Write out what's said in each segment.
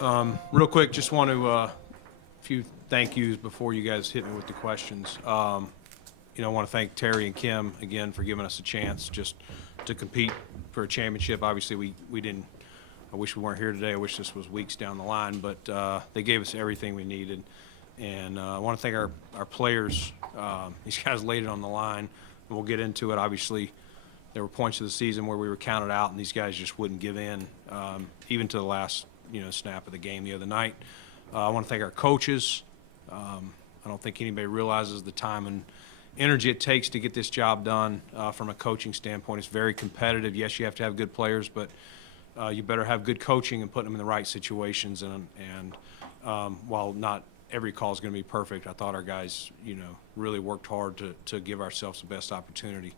Real quick, just want to a few thank yous before you guys hit me with the questions. I want to thank Terry and Kim again for giving us a chance just to compete for a championship. Obviously, we didn't. I wish we weren't here today. I wish this was weeks down the line, but they gave us everything we needed. And I want to thank our players. These guys laid it on the line, and we'll get into it. Obviously, there were points of the season where we were counted out, and these guys just wouldn't give in, even to the last snap of the game the other night. I want to thank our coaches. I don't think anybody realizes the time and energy it takes to get this job done from a coaching standpoint. It's very competitive. Yes, you have to have good players, but you better have good coaching and put them in the right situations. And while not every call is going to be perfect, I thought our guys, really worked hard to give ourselves the best opportunity.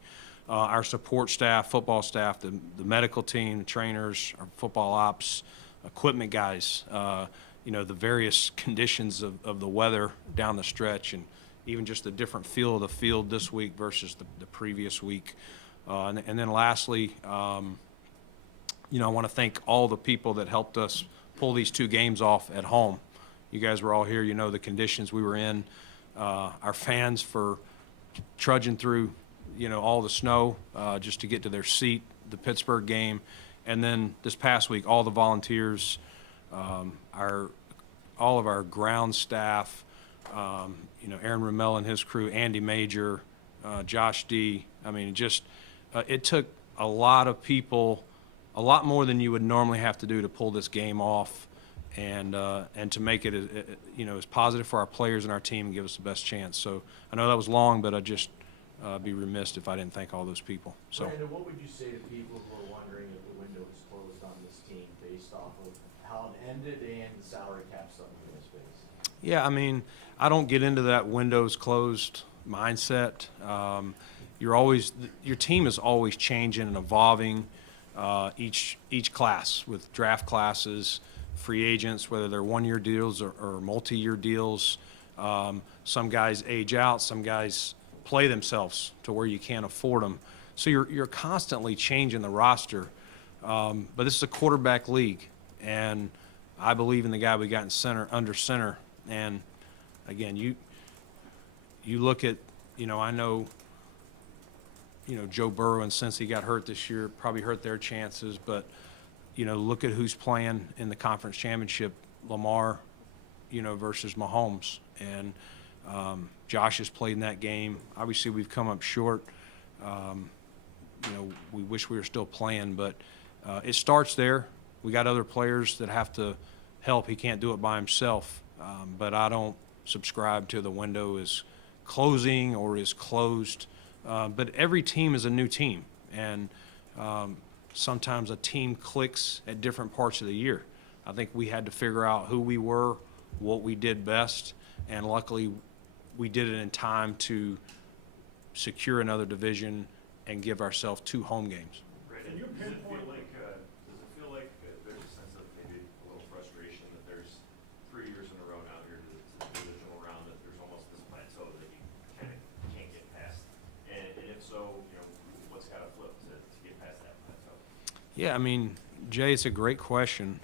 Our support staff, football staff, the medical team, the trainers, our football ops, equipment guys, the various conditions of the weather down the stretch, and even just the different feel of the field this week versus the previous week. And then lastly, I want to thank all the people that helped us pull these two games off at home. You guys were all here. You know the conditions we were in. Our fans for trudging through, all the snow just to get to their seat, the Pittsburgh game. And then this past week, all the volunteers, all of our ground staff, Aaron Ramel and his crew, Andy Major, Josh D. I mean, it took a lot of people, a lot more than you would normally have to do to pull this game off, and to make it as positive for our players and our team and give us the best chance. So I know that was long, but I'd just be remiss if I didn't thank all those people. So, Brandon, what would you say to people who are wondering if the window is closed on this team based off of how it ended and the salary cap stuff in this space? Yeah, I mean, I don't get into that windows closed mindset. Your team is always changing and evolving. Each class with draft classes, free agents, whether they're one-year deals or multi-year deals. Some guys age out. Some guys play themselves to where you can't afford them. So you're constantly changing the roster. But this is a quarterback league, and I believe in the guy we got in under center. And again, you look at, I know, Joe Burrow, and since he got hurt this year, probably hurt their chances. But, look at who's playing in the conference championship, Lamar, versus Mahomes. And Josh has played in that game. Obviously, we've come up short. We wish we were still playing, but it starts there. We got other players that have to help. He can't do it by himself. But I don't subscribe to the window is closing or is closed. But every team is a new team, and sometimes a team clicks at different parts of the year. I think we had to figure out who we were, what we did best, and luckily we did it in time to secure another division and give ourselves 2 home games. Can you pinpoint, does it feel like there's a sense of maybe a little frustration that there's 3 years in a row now here to the divisional round, that there's almost this plateau that you kind of can't get past? And if so, what's got to flip to get past that plateau? Yeah, I mean, Jay, it's a great question.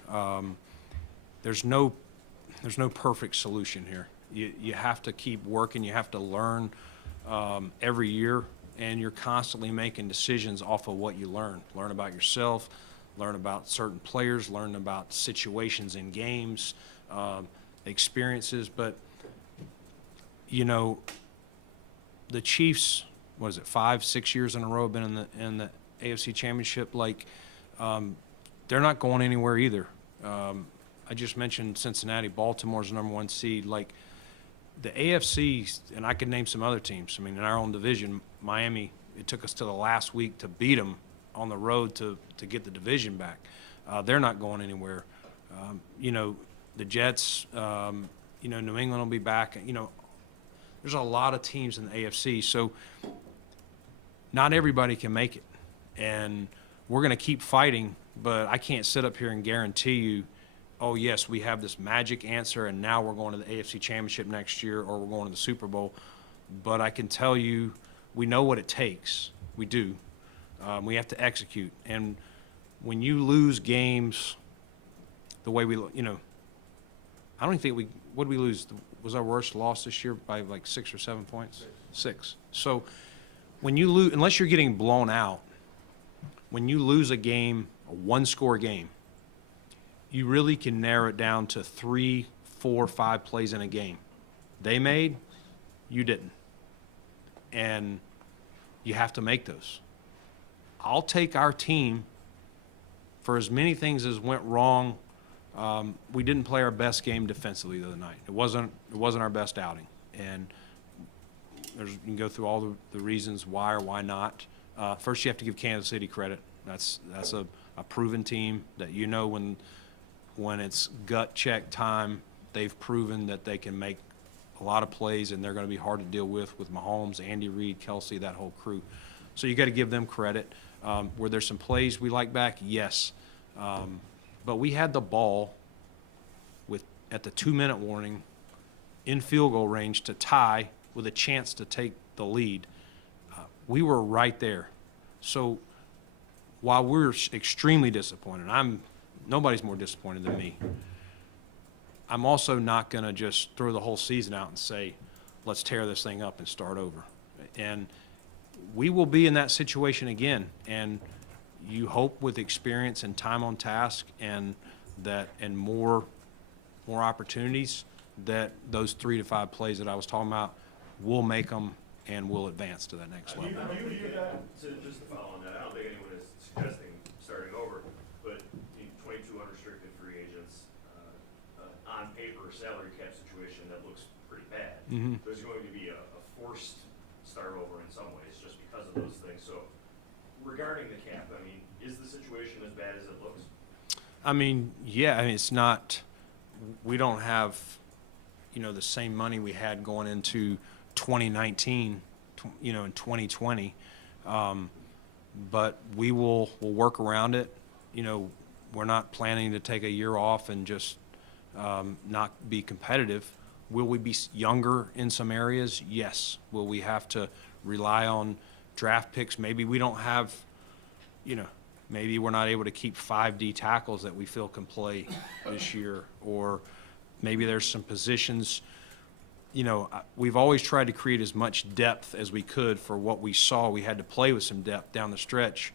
There's no perfect solution here. You have to keep working. You have to learn every year, and you're constantly making decisions off of what you learn. Learn about yourself, learn about certain players, learn about situations in games, experiences. But, the Chiefs, 5, 6 years in a row have been in the AFC Championship. They're not going anywhere either. I just mentioned Cincinnati. Baltimore's the #1 seed. The AFC, and I could name some other teams. I mean, in our own division, Miami, it took us to the last week to beat them on the road to get the division back. They're not going anywhere. The Jets, New England will be back. There's a lot of teams in the AFC, so not everybody can make it. And we're going to keep fighting, but I can't sit up here and guarantee you, oh, yes, we have this magic answer, and now we're going to the AFC Championship next year, or we're going to the Super Bowl. But I can tell you, we know what it takes. We do. We have to execute. And when you lose games the way we I don't even think what did we lose? Was our worst loss this year by like 6 or 7 points? 6. So when you lose, unless you're getting blown out, when you lose a game, a one-score game, you really can narrow it down to 3, 4, 5 plays in a game. They made, you didn't. And you have to make those. I'll take our team for as many things as went wrong. We didn't play our best game defensively the other night. It wasn't our best outing. And you can go through all the reasons why or why not. First, you have to give Kansas City credit. That's a proven team that when it's gut check time, they've proven that they can make a lot of plays, and they're going to be hard to deal with Mahomes, Andy Reid, Kelsey, that whole crew. So you got to give them credit. Were there some plays we like back? Yes. But we had the ball at the 2-minute warning in field goal range to tie with a chance to take the lead. We were right there. So while we're extremely disappointed, nobody's more disappointed than me. I'm also not going to just throw the whole season out and say, let's tear this thing up and start over. And we will be in that situation again. And you hope with experience and time on task and more opportunities that those 3 to 5 plays that I was talking about will make them and will advance to that next level. So just to follow on that, I don't think anyone is suggesting starting over, but 22 unrestricted free agents, on paper salary cap situation that looks pretty bad. Mm-hmm. There's going to be a forced start over in some ways just because of those things. So regarding the cap, I mean, is the situation as bad as it looks? I mean, yeah, I mean, it's not, we don't have, the same money we had going into 2019, in 2020. But we'll work around it. We're not planning to take a year off and just not be competitive. Will we be younger in some areas? Yes. Will we have to rely on draft picks? Maybe we don't have, maybe we're not able to keep 5 D tackles that we feel can play this year, or maybe there's some positions. We've always tried to create as much depth as we could for what we saw. We had to play with some depth down the stretch.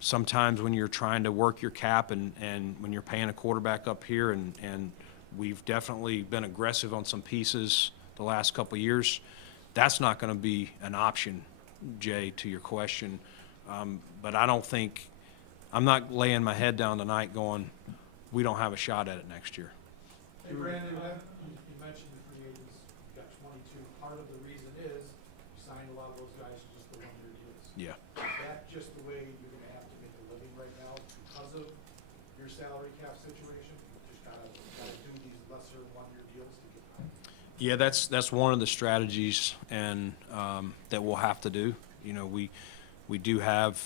Sometimes when you're trying to work your cap and when you're paying a quarterback up here, and we've definitely been aggressive on some pieces the last couple of years, that's not going to be an option, Jay, to your question. But I'm not laying my head down tonight going, we don't have a shot at it next year. Hey, Brandon, you mentioned the free agents, you got 22. Part of the reason is you signed a lot of those guys to just the one-year deals. Yeah. Is that just the way you're going to have to make a living right now because of your salary cap situation? You just gotta do these lesser one-year deals to get by? Yeah, that's one of the strategies and that we'll have to do. We do have,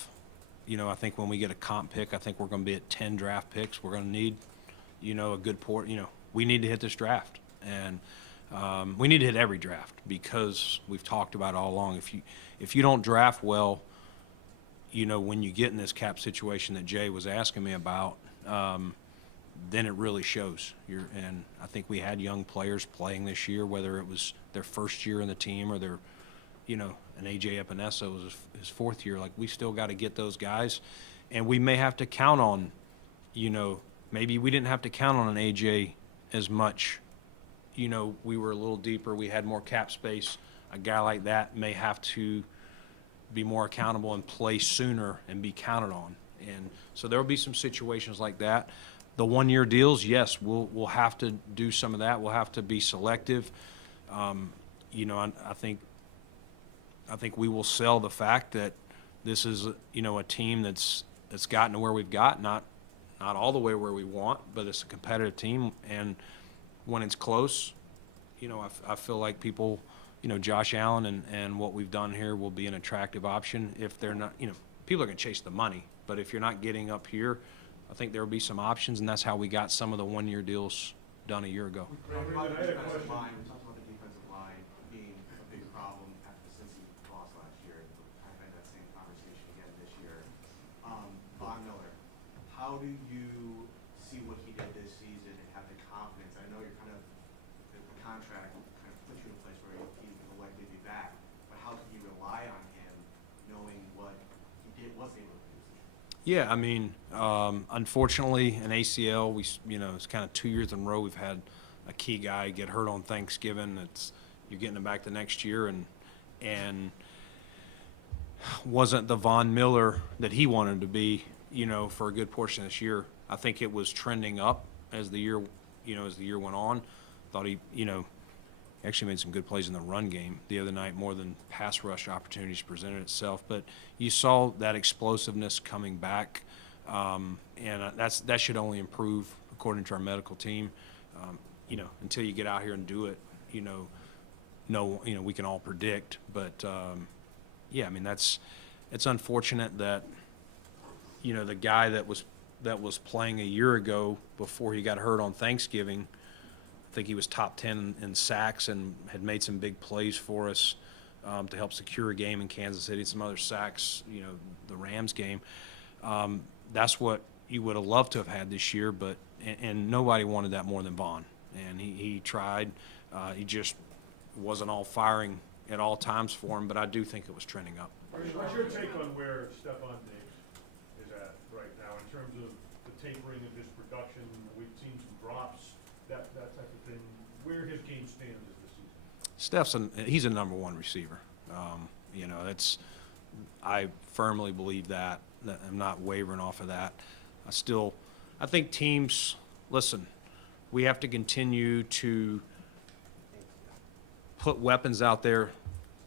I think when we get a comp pick, I think we're going to be at 10 draft picks. We're going to need, a good port. We need to hit this draft, and we need to hit every draft because we've talked about it all along. If you don't draft well, when you get in this cap situation that Jay was asking me about, then it really shows. And I think we had young players playing this year, whether it was their first year in the team or their, an AJ Epinesa was his 4th year. Like, we still got to get those guys, and we may have to count on, maybe we didn't have to count on an AJ as much. We were a little deeper. We had more cap space. A guy like that may have to be more accountable and play sooner and be counted on. And so there will be some situations like that. The one-year deals, yes, we'll have to do some of that. We'll have to be selective. I think we will sell the fact that this is, a team that's gotten to where we've got, not all the way where we want, but it's a competitive team. And when it's close, I feel like people, Josh Allen and what we've done here will be an attractive option. If they're not, people are going to chase the money, but if you're not getting up here, I think there will be some options, and that's how we got some of the one-year deals done a year ago. We talked about the defensive line. We talked about the defensive line being a big problem after since he lost last year. I've had that same conversation again this year. Von Miller, how do you see what he did this season and have the contract kind of puts you in a place where he will likely be back, but how can you rely on him knowing what he wasn't able to do this year? Yeah, I mean, unfortunately, an ACL, it's kind of 2 years in a row we've had a key guy get hurt on Thanksgiving. You're getting him back the next year, and wasn't the Von Miller that he wanted to be, for a good portion of this year. I think it was trending up as the year went on. Thought he, actually made some good plays in the run game the other night, more than pass rush opportunities presented itself. But you saw that explosiveness coming back, and that should only improve according to our medical team. Until you get out here and do it, we can all predict. But yeah, I mean it's unfortunate that the guy that was playing a year ago before he got hurt on Thanksgiving. I think he was top 10 in sacks and had made some big plays for us to help secure a game in Kansas City, some other sacks, the Rams game. That's what you would have loved to have had this year, but and nobody wanted that more than Vaughn. And he tried. He just wasn't all firing at all times for him, but I do think it was trending up. What's your take on where Stephon Diggs is at right now in terms of the tapering of his production? We've seen some drops, that type of thing. Where his game stands this season? He's a number one receiver. I firmly believe that. I'm not wavering off of that. I think teams, listen, we have to continue to put weapons out there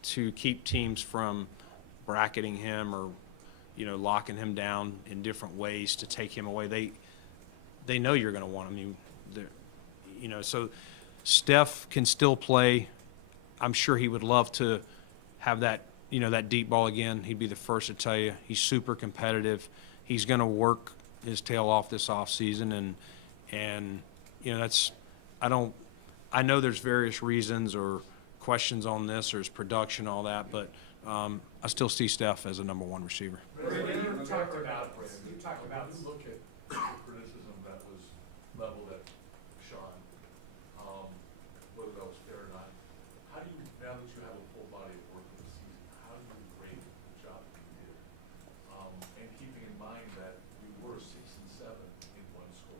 to keep teams from bracketing him or, locking him down in different ways to take him away. They know you're going to want him. So Steph can still play. I'm sure he would love to have that, that deep ball again. He'd be the first to tell you. He's super competitive. He's going to work his tail off this offseason, and I know there's various reasons or questions on this or his production, all that, but I still see Steph as a number one receiver. You talked about, Look at the criticism that was leveled at Sean, whether that was fair or not. How do you, now that you have a full body of work for the season, how do you grade the job that you did? And keeping in mind that you were 6-7 in one-score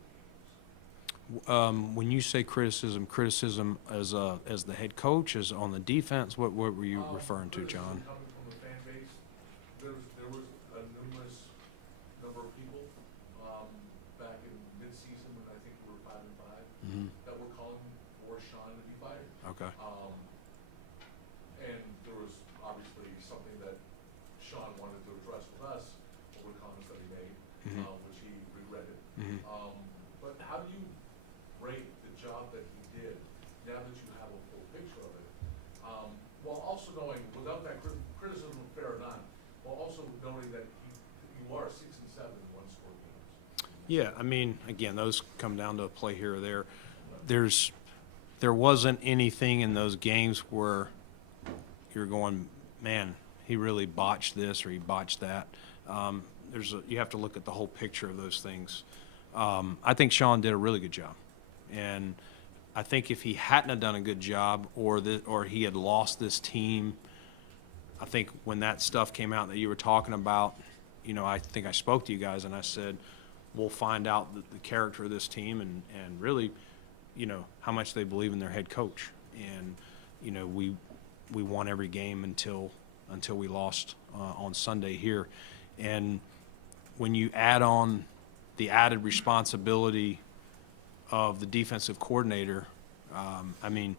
games. When you say criticism as the head coach, as on the defense, what were you referring to, John? Coming from the fan base, there was a numerous number of people back in mid-season when I think we were 5-5 that were calling for Sean to be fired. Okay. And there was obviously something that Sean wanted to address with us over the comments that he made, which he regretted. But how do you rate the job that he did now that you have a full picture of it? While also knowing, without that criticism, fair or not, while also knowing that you are 6-7 in one-score games. Yeah, I mean, again, those come down to a play here or there. There wasn't anything in those games where you're going, man, he really botched this or he botched that. You have to look at the whole picture of those things. I think Sean did a really good job, and I think if he hadn't have done a good job or he had lost this team, I think when that stuff came out that you were talking about, I think I spoke to you guys and I said, we'll find out the character of this team and really, how much they believe in their head coach. And, we won every game until we lost on Sunday here. And when you add on the added responsibility of the defensive coordinator, I mean,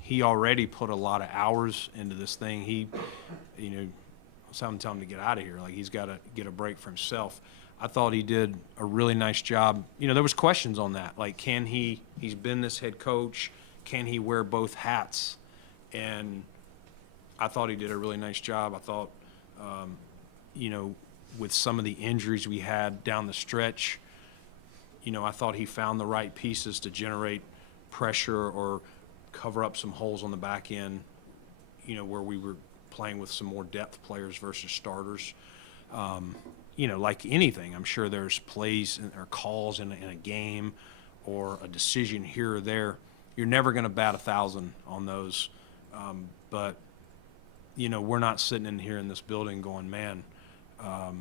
he already put a lot of hours into this thing. He, someone tell him to get out of here. Like, he's got to get a break for himself. I thought he did a really nice job. There was questions on that. Like, he's been this head coach, can he wear both hats? And I thought he did a really nice job. I thought, with some of the injuries we had down the stretch, I thought he found the right pieces to generate pressure or cover up some holes on the back end, where we were playing with some more depth players versus starters. Like anything, I'm sure there's plays or calls in a game or a decision here or there you're never going to bat 1,000 on those. But, you know, we're not sitting in here in this building going, man, I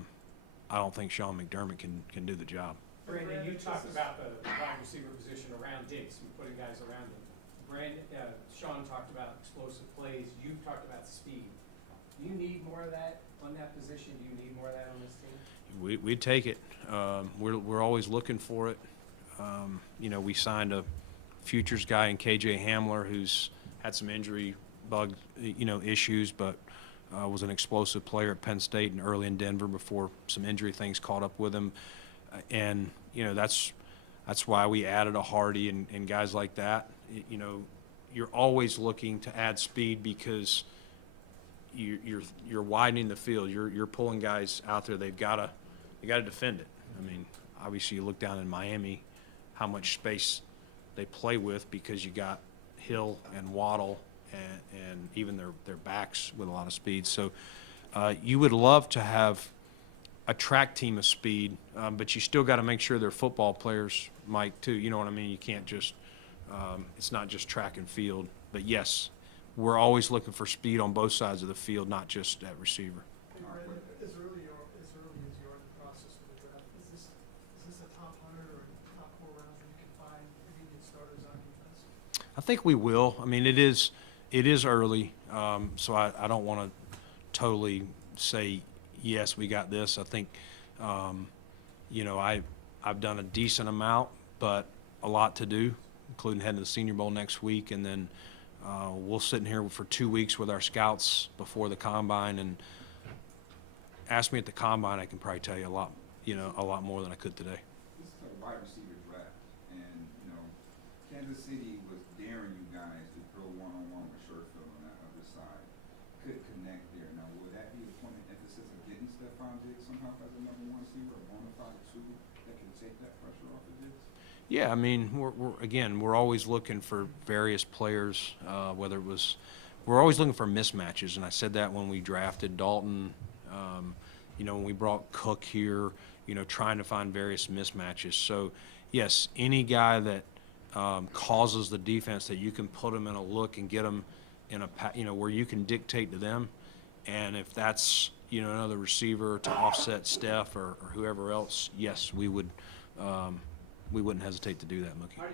don't think Sean McDermott can do the job. Brandon, you talked about the wide receiver position around Diggs and putting guys around him. Sean talked about explosive plays. You've talked about speed. Do you need more of that on that position? Do you need more of that on this team? We'd take it. We're always looking for it. You know, we signed a futures guy in KJ Hamler who's had some injury bug, issues, but was an explosive player at Penn State and early in Denver before some injury things caught up with him. And, you know, that's why we added a Hardy and guys like that. You know, you're always looking to add speed because you're widening the field. You're pulling guys out there. They gotta defend it. I mean, obviously you look down in Miami, how much space they play with because you got Hill and Waddle and even their backs with a lot of speed. So you would love to have a track team of speed, but you still got to make sure they're football players, Mike, too. You know what I mean? You can't just it's not just track and field. But, yes, we're always looking for speed on both sides of the field, not just at receiver. Hey, Brandon, as early as you are in the process of the draft, is this a top 100 or top 4 rounds where you can find immediate starters on defense? I think we will. I mean, it is early, so I don't want to totally say, yes, we got this. I think, I've done a decent amount, but a lot to do, including heading to the Senior Bowl next week. And then we'll sit in here for 2 weeks with our scouts before the Combine. And ask me at the Combine, I can probably tell you a lot more than I could today. This is a wide receiver draft, and, Kansas City was daring you guys to throw one-on-one with Sherfield on that other side. Could connect there. Now, would that be a point of emphasis of getting Stephon Diggs somehow as a number 1 receiver, a bona fide 2 that can take that pressure off of Diggs? Yeah, I mean, we're always looking for various players, we're always looking for mismatches, and I said that when we drafted Dalton, when we brought Cook here, trying to find various mismatches. So, yes, any guy that causes the defense that you can put them in a look and get them in where you can dictate to them, and if that's, another receiver to offset Steph or whoever else, yes, we wouldn't hesitate to do that, Mookie. How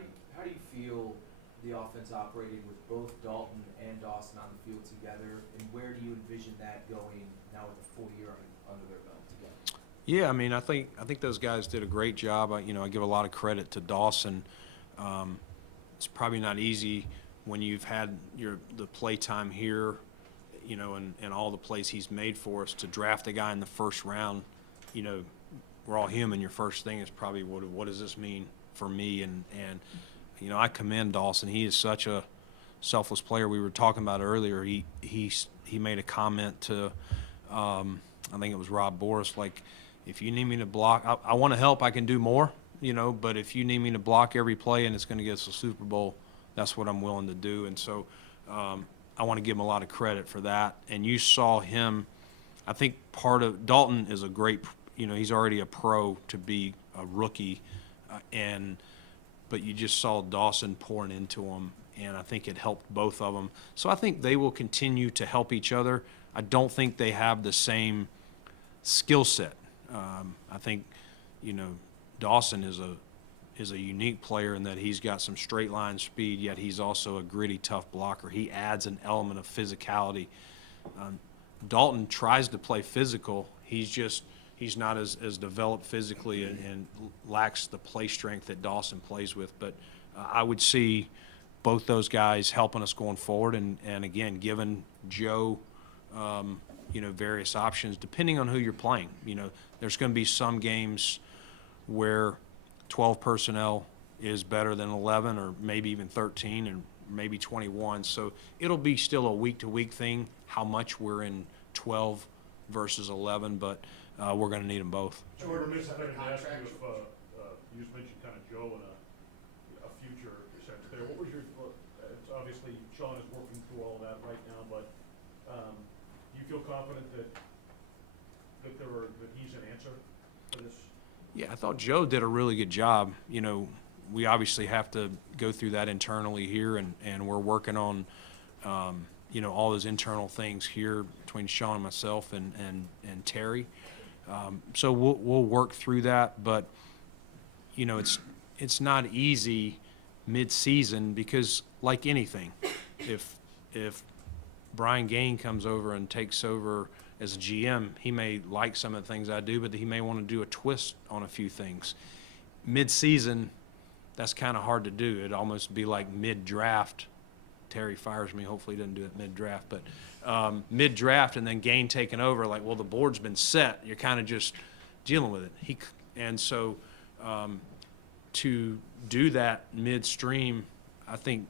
do you feel the offense operating with both Dalton and Dawson on the field together, and where do you envision that going now with a full year under their belt together? Yeah, I mean, I think those guys did a great job. I give a lot of credit to Dawson. It's probably not easy when you've had the play time here, and all the plays he's made for us to draft a guy in the first round. We're all human. Your first thing is probably what does this mean for me? And I commend Dawson. He is such a selfless player. We were talking about earlier. He made a comment to I think it was Rob Boris, like, if you need me to block, I want to help. I can do more, but if you need me to block every play and it's going to get us a Super Bowl, that's what I'm willing to do. And so I want to give him a lot of credit for that. And you saw him. I think part of Dalton is a great. He's already a pro to be a rookie, but you just saw Dawson pouring into him, and I think it helped both of them. So I think they will continue to help each other. I don't think they have the same skill set. I think, Dawson is a unique player in that he's got some straight line speed, yet he's also a gritty, tough blocker. He adds an element of physicality. Dalton tries to play physical. He's not as developed physically and lacks the play strength that Dawson plays with. But I would see both those guys helping us going forward and again, giving Joe, various options depending on who you're playing. There's going to be some games where 12 personnel is better than 11 or maybe even 13 and maybe 21. So it'll be still a week-to-week thing, how much we're in 12 versus 11, but we're going to need them both. Jordan, I wanted to ask you if you just mentioned kind of Joe in a future sense there. What was it's obviously Sean is working through all that right now, but do you feel confident that he's an answer for this? Yeah, I thought Joe did a really good job. we obviously have to go through that internally here, and we're working on, all those internal things here between Sean and myself and Terry. So we'll work through that, but, it's not easy mid-season because, like anything, if Brian Gaine comes over and takes over as a GM, he may like some of the things I do, but he may want to do a twist on a few things. Mid-season, that's kind of hard to do. It'd almost be like mid-draft. Terry fires me. Hopefully he doesn't do it mid-draft. But mid-draft and then Gaine taking over, like, well, the board's been set. You're kind of just dealing with it. And so to do that midstream, I think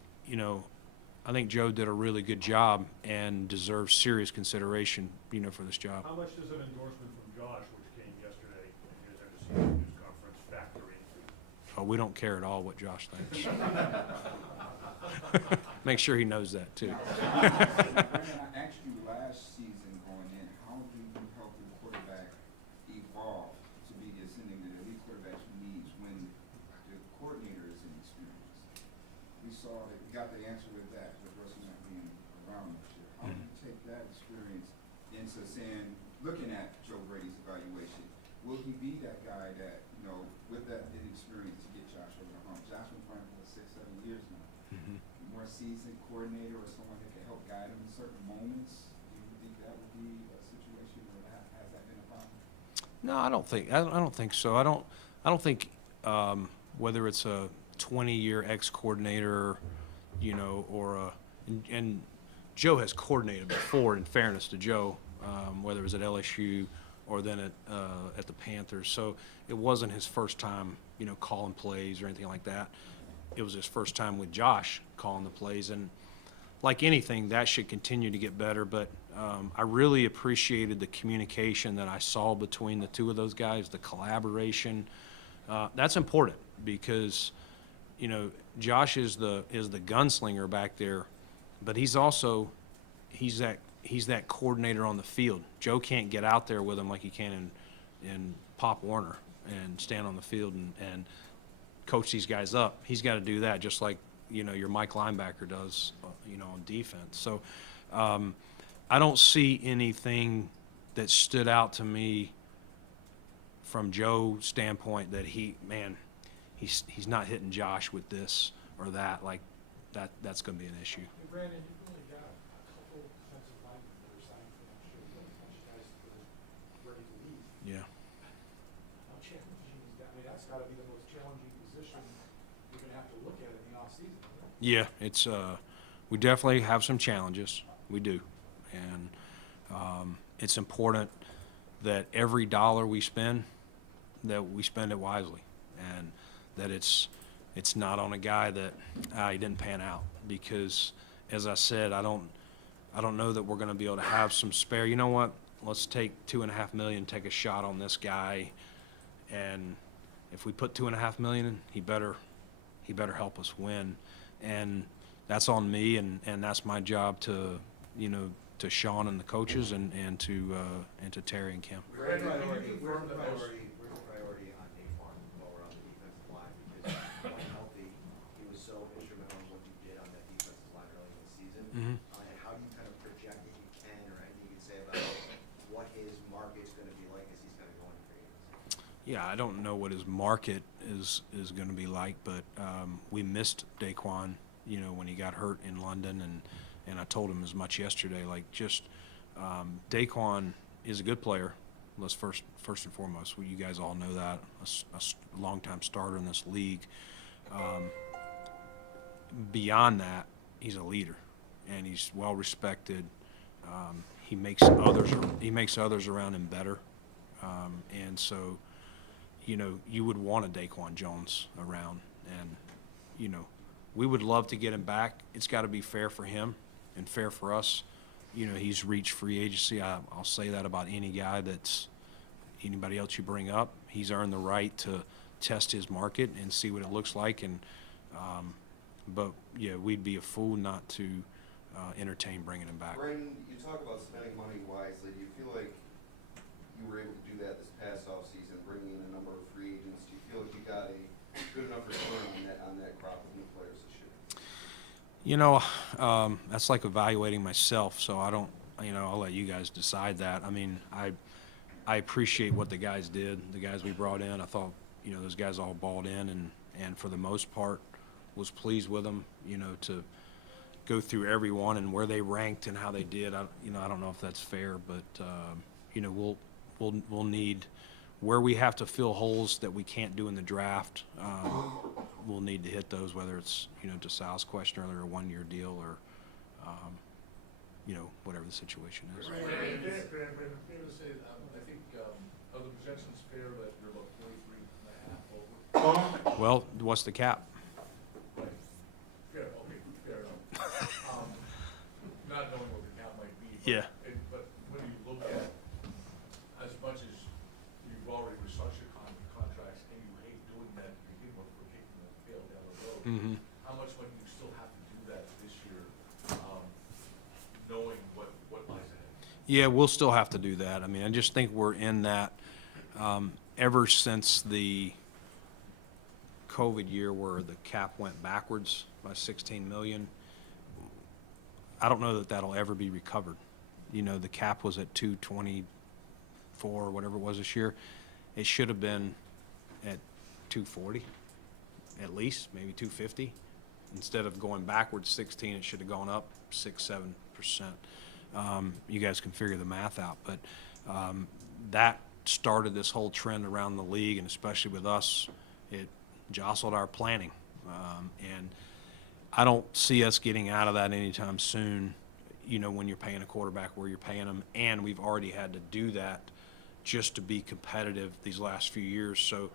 Joe did a really good job and deserves serious consideration, for this job. How much does an endorsement from Josh, which came yesterday in his end-of-season news conference, factor into? Oh, we don't care at all what Josh thinks. Make sure he knows that, too. Brandon, I asked you last season going in, how do you help the quarterback evolve to be the ascending that elite quarterbacks needs when the coordinator is inexperienced? We saw that we got the answer with that, with Russell not being around this year. How do you take that experience into saying, looking at Joe Brady's evaluation, will he be that guy that, with that inexperience to get Josh over the hump? Josh been playing for 6-7 years now. More seasoned coordinator or someone that can help guide him in certain moments? Do you think that would be a situation, or has that been a problem? No, I don't think so. I don't think whether it's a 20-year ex-coordinator, and Joe has coordinated before. In fairness to Joe, whether it was at LSU or then at the Panthers, so it wasn't his first time, calling plays or anything like that. It was his first time with Josh calling the plays, and like anything, that should continue to get better. But I really appreciated the communication that I saw between the two of those guys, the collaboration. That's important because, Josh is the gunslinger back there, but he's that coordinator on the field. Joe can't get out there with him like he can in Pop Warner and stand on the field and coach these guys up. He's got to do that just like, your Mike linebacker does, on defense. So I don't see anything that stood out to me from Joe's standpoint that he's not hitting Josh with this or that. Like, that's going to be an issue. Hey, Brandon, you've only got a couple defensive linemen that are signed for next year. You have a bunch of guys that are ready to leave. Yeah. How challenging is that? I mean, that's gotta be the most challenging position you're gonna have to look at in the offseason, isn't it? Yeah, it's we definitely have some challenges. We do, and it's important that every dollar we spend, that we spend it wisely, and that it's not on a guy that he didn't pan out. Because, as I said, I don't know that we're going to be able to have some spare. You know what? Let's take $2.5 million, take a shot on this guy, and if we put $2.5 million in, he better help us win. And that's on me, and that's my job to Sean and the coaches and to Terry and Kim. Where's the priority on Daquan while we're on the defensive line? Because when healthy, he was so instrumental in what you did on that defensive line early in the season. Mhm. And how do you kind of project, if you can, or anything you can say about what his market's going to be like as he's going to go into free agency? Yeah, I don't know what his market is going to be like, but we missed Daquan, when he got hurt in London, and I told him as much yesterday. Like, just Daquan is a good player. Let's first and foremost, you guys all know that, a long-time starter in this league. Beyond that, he's a leader, and he's well respected. He makes others around him better, and so. You would want a Daquan Jones around, and, we would love to get him back. It's got to be fair for him and fair for us. He's reached free agency. I'll say that about anybody else you bring up. He's earned the right to test his market and see what it looks like. And, but yeah, we'd be a fool not to entertain bringing him back. Brandon, you talk about spending money wisely. Do you feel like you were able to do that this past offseason, bringing in a number of free agents? Do you feel like you got a good enough return on that crop of new players this year? You know, that's like evaluating myself, so I don't, I'll let you guys decide that. I mean, I appreciate what the guys did, the guys we brought in. I thought, those guys all balled in and for the most part was pleased with them, to go through everyone and where they ranked and how they did. I don't know if that's fair, but, we'll need where we have to fill holes that we can't do in the draft. We'll need to hit those, whether it's, to Sal's question earlier, a one-year deal or, whatever the situation is. Fair to say, I think, are the projections fair that you're about 43.5 over? Well, what's the cap? Right. Fair, okay, fair enough. Not knowing what the cap might be. Yeah. But when you look at, as much as you've already restructured contracts and you hate doing that, you begin with for kicking the tail down the road. Mm-hmm. How much money you still have to do that this year, knowing what lies ahead? Yeah, we'll still have to do that. I mean, I just think we're in that ever since the COVID year where the cap went backwards by 16 million. I don't know that that'll ever be recovered. The cap was at 224 or whatever it was this year. It should have been at 240 at least, maybe 250. Instead of going backwards 16, it should have gone up 6-7%. You guys can figure the math out, but that started this whole trend around the league, and especially with us, it jostled our planning. And I don't see us getting out of that anytime soon, when you're paying a quarterback where you're paying them, and we've already had to do that just to be competitive these last few years. So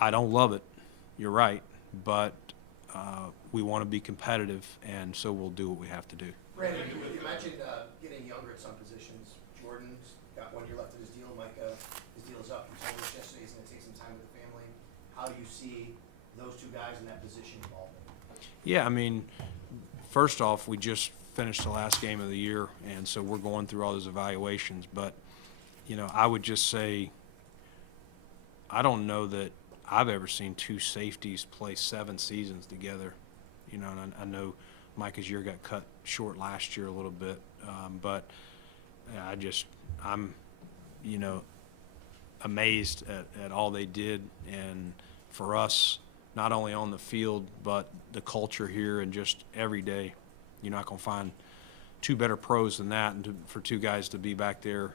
I don't love it, you're right, but we want to be competitive, and so we'll do what we have to do. Brandon, you mentioned getting younger at some positions. Jordan's got 1 year left of his deal. Micah, his deal is up. He told us yesterday he's going to take some time with the family. How do you see those two guys in that position evolving? Yeah, I mean, first off, we just finished the last game of the year, and so we're going through all those evaluations. But, I would just say I don't know that I've ever seen two safeties play 7 seasons together. And I know Micah's year got cut short last year a little bit, but I'm amazed at all they did, and for us, not only on the field, but the culture here and just every day. You're not going to find two better pros than that, and for two guys to be back there,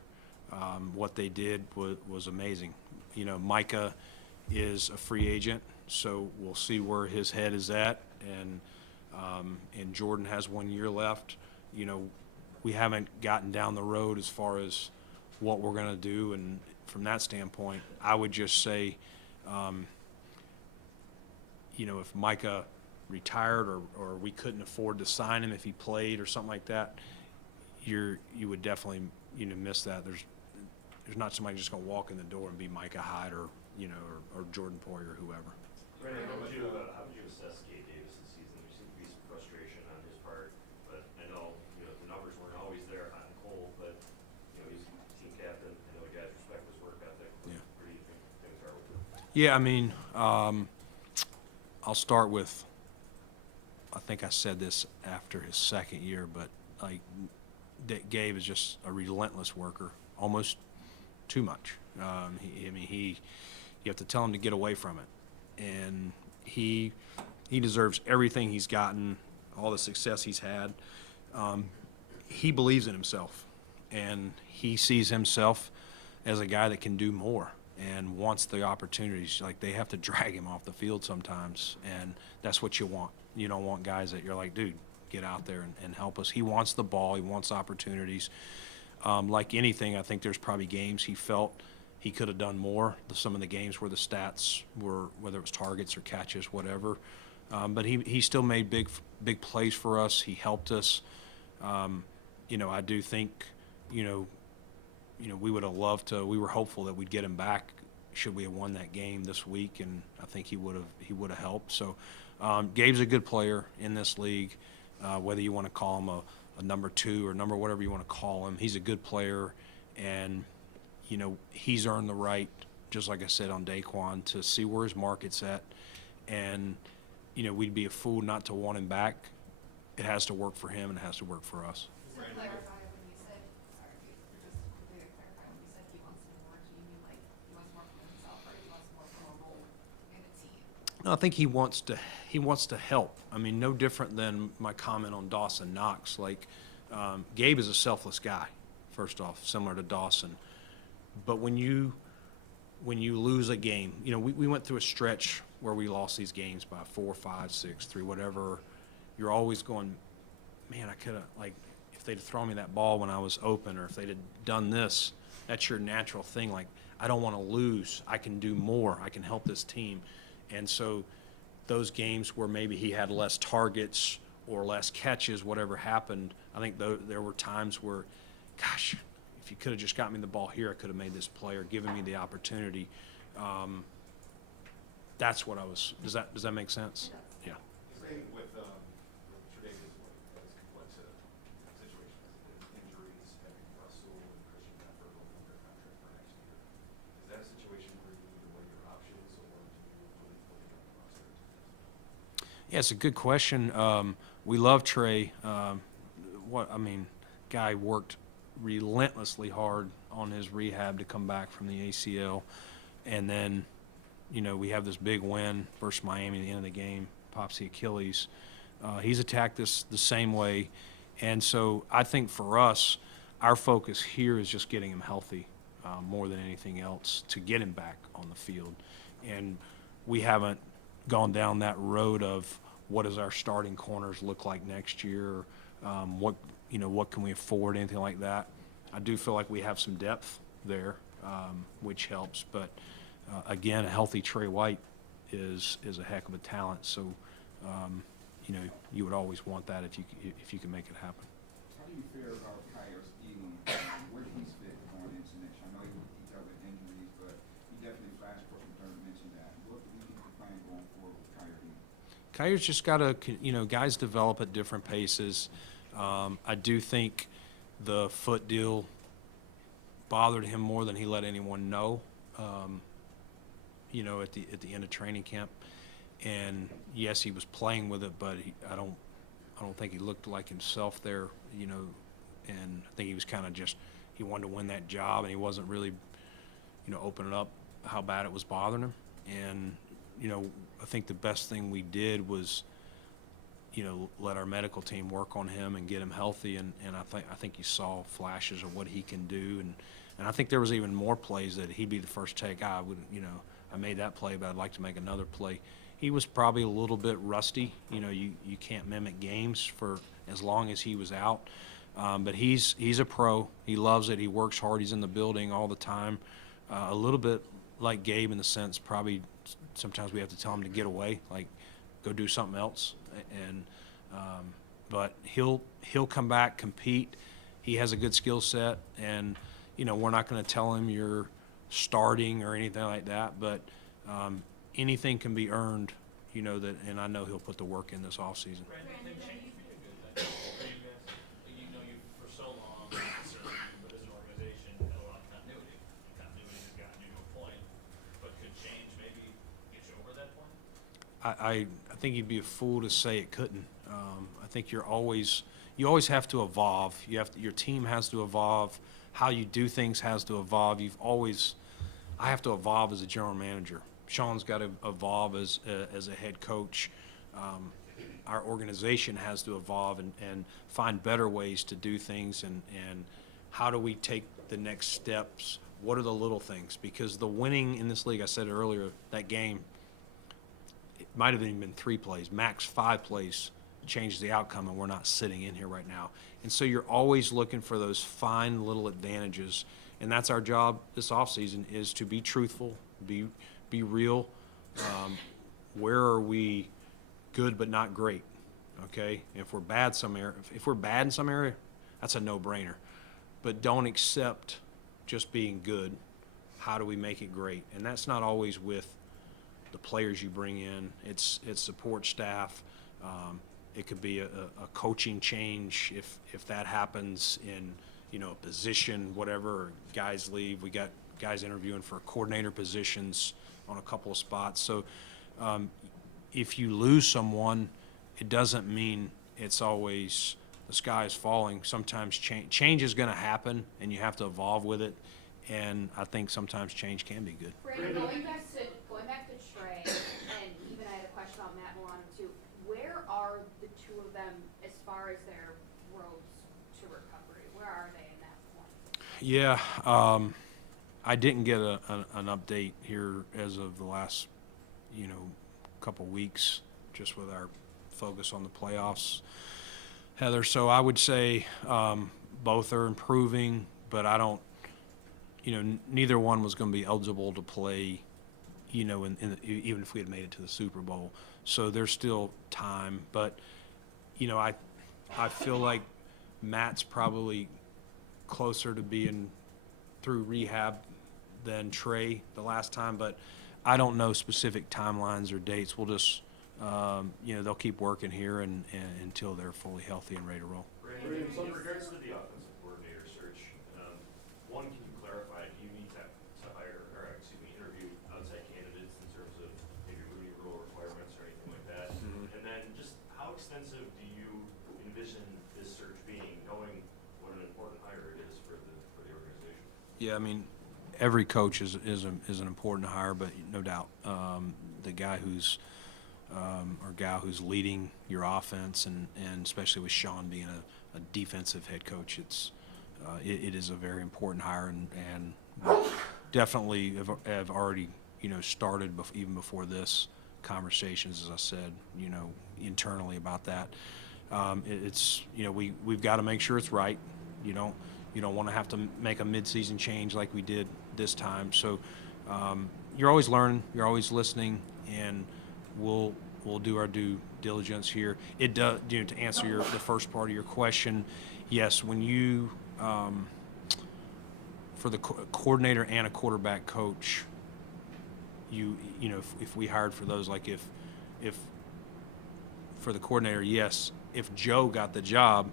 what they did was amazing. Micah is a free agent, so we'll see where his head is at, and Jordan has 1 year left. We haven't gotten down the road as far as what we're going to do, and from that standpoint, I would just say, if Micah retired or we couldn't afford to sign him if he played or something like that, you would definitely miss that. There's not somebody just going to walk in the door and be Micah Hyde or Jordan Poyer or whoever. Brandon, how would you assess Gabe Davis this season? There seemed to be some frustration on his part, but I know the numbers weren't always there, hot and cold, but he's team captain. I know you guys respect his work ethic. Yeah. Where do you think things are with him? Yeah, I mean, I'll start with, I think I said this after his second year, but Gabe is just a relentless worker, almost too much. You have to tell him to get away from it, and he deserves everything he's gotten, all the success he's had. He believes in himself, and he sees himself as a guy that can do more and wants the opportunities. Like, they have to drag him off the field sometimes, and that's what you want. You don't want guys that you're like, dude, get out there and help us. He wants the ball. He wants opportunities. Like anything, I think there's probably games he felt he could have done more. Some of the games where the stats were, whether it was targets or catches, whatever. But he still made big plays for us. He helped us. I do think, we would have loved to. We were hopeful that we'd get him back should we have won that game this week, and I think he would have helped. So Gabe's a good player in this league, whether you want to call him a number 2 or number whatever you want to call him. He's a good player, and he's earned the right just like I said on Daquan, to see where his market's at. And, you know, we'd be a fool not to want him back. It has to work for him and it has to work for us. To clarify, when you said, sorry, just quickly to clarify, when you said he wants more, do you mean like he wants more from himself or he wants more from a role in the team? No, I think he wants to help. I mean, no different than my comment on Dawson Knox. Like, Gabe is a selfless guy, first off, similar to Dawson. But when you lose a game, you know, we went through a stretch where we lost these games by 4, 5, 6, 3, whatever. You're always going, man, I could have, like, if they'd thrown me that ball when I was open, or if they'd have done this, that's your natural thing. Like, I don't want to lose. I can do more. I can help this team. And so those games where maybe he had less targets or less catches, whatever happened, I think there were times where, gosh, if you could have just got me the ball here, I could have made this play or given me the opportunity. That's what I was. Does that make sense? Yeah. Same with Tre'Davious White, as complex a situation as it is, injuries, having Russell and Christian Pepper both under contract for next year. Is that a situation where you need to weigh your options, or do you really fully on the roster? Yeah, it's a good question. We love Trey. Guy worked relentlessly hard on his rehab to come back from the ACL. And then, you know, we have this big win versus Miami at the end of the game, pops the Achilles. He's attacked this the same way. And so I think for us, our focus here is just getting him healthy more than anything else to get him back on the field. And we haven't gone down that road of what does our starting corners look like next year, what can we afford, anything like that. I do feel like we have some depth there, which helps. But again, a healthy Trey White is a heck of a talent. So, you would always want that if you can make it happen. How do you feel about Kyer's eating? Where he's fit going into next year? I know he dealt with injuries, but he definitely flashed for mentioned that. What do we need to plan going forward with Kyer eating? Kyer's just got to, guys develop at different paces. I do think the foot deal bothered him more than he let anyone know, at the end of training camp. And yes, he was playing with it, but I don't think he looked like himself there, and I think he was kind of he wanted to win that job, and he wasn't really, opening up how bad it was bothering him. And, I think the best thing we did was, let our medical team work on him and get him healthy. And I think you saw flashes of what he can do. And I think there was even more plays that he'd be the first take. I made that play, but I'd like to make another play. He was probably a little bit rusty. You can't mimic games for as long as he was out. But he's a pro. He loves it. He works hard. He's in the building all the time. A little bit like Gabe in the sense probably sometimes we have to tell him to get away, like go do something else. But he'll come back, compete. He has a good skill set, and we're not going to tell him you're starting or anything like that. But anything can be earned, and I know he'll put the work in this offseason. Brandon, you know you for so long, certainly, but as an organization, had a lot of continuity. Continuity has gotten you to a point, but could change maybe get you over that point? I think you'd be a fool to say it couldn't. I think you always have to evolve. Your team has to evolve. How you do things has to evolve. I have to evolve as a general manager. Sean's got to evolve as a head coach. Our organization has to evolve and find better ways to do things. And how do we take the next steps? What are the little things? Because the winning in this league, I said earlier, that game, it might have even been 3 plays, max 5 plays changed the outcome, and we're not sitting in here right now. And so you're always looking for those fine little advantages, and that's our job this offseason, is to be truthful, be real. Where are we good but not great? Okay, if we're bad in some area, that's a no-brainer. But don't accept just being good. How do we make it great? And that's not always with the players you bring in. It's support staff. It could be a coaching change if that happens in a position, whatever, or guys leave. We got guys interviewing for coordinator positions on a couple of spots. So if you lose someone, it doesn't mean it's always the sky is falling. Sometimes change is going to happen, and you have to evolve with it. And I think sometimes change can be good. Brandon, going back to Trey, and even I had a question about Matt Milano too. Where are the two of them as far as their roads to recovery? Where are they in that point? Yeah, I didn't get an update here as of the last, couple weeks, just with our focus on the playoffs, Heather. So I would say both are improving, but I don't. Neither one was going to be eligible to play, even if we had made it to the Super Bowl. So there's still time. But, I feel like Matt's probably closer to being through rehab than Trey the last time. But I don't know specific timelines or dates. We'll just, they'll keep working here and until they're fully healthy and ready to roll. Brandon, in regards to the offensive coordinator search, one, can you clarify, do you need to interview outside candidates in terms of maybe rooney rule requirements or anything like that? And then just how extensive do you envision this search being, knowing what an important hire it is for the organization? Yeah, I mean, every coach is an important hire, but no doubt the guy who's or gal who's leading your offense, and especially with Sean being a defensive head coach, it is a very important hire, and definitely have already started even before this conversations, as I said, internally about that. We've got to make sure it's right. You don't want to have to make a midseason change like we did this time. So you're always learning, you're always listening, and we'll do our due diligence here. It does, to answer the first part of your question, yes, when you for the coordinator and a quarterback coach, if we hired for those, like if for the coordinator, yes, if Joe got the job